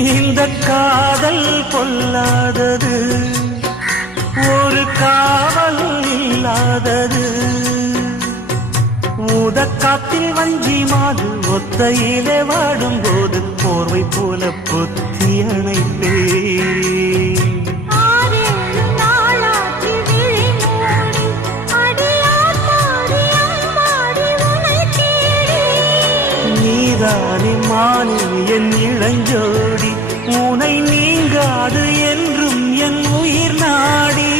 இந்த காதல் பொல்லாதது, ஒரு காவல் இல்லாதது. ஊதக்காத்தில் வஞ்சி மாது ஒத்தையிலே வாடும்போது போர்வை போல பொத்தி அணைப்பே. நீதானே மானே என் இளஞ்சோடி, உனை நீங்காது என்றும் என் உயிர் நாடி.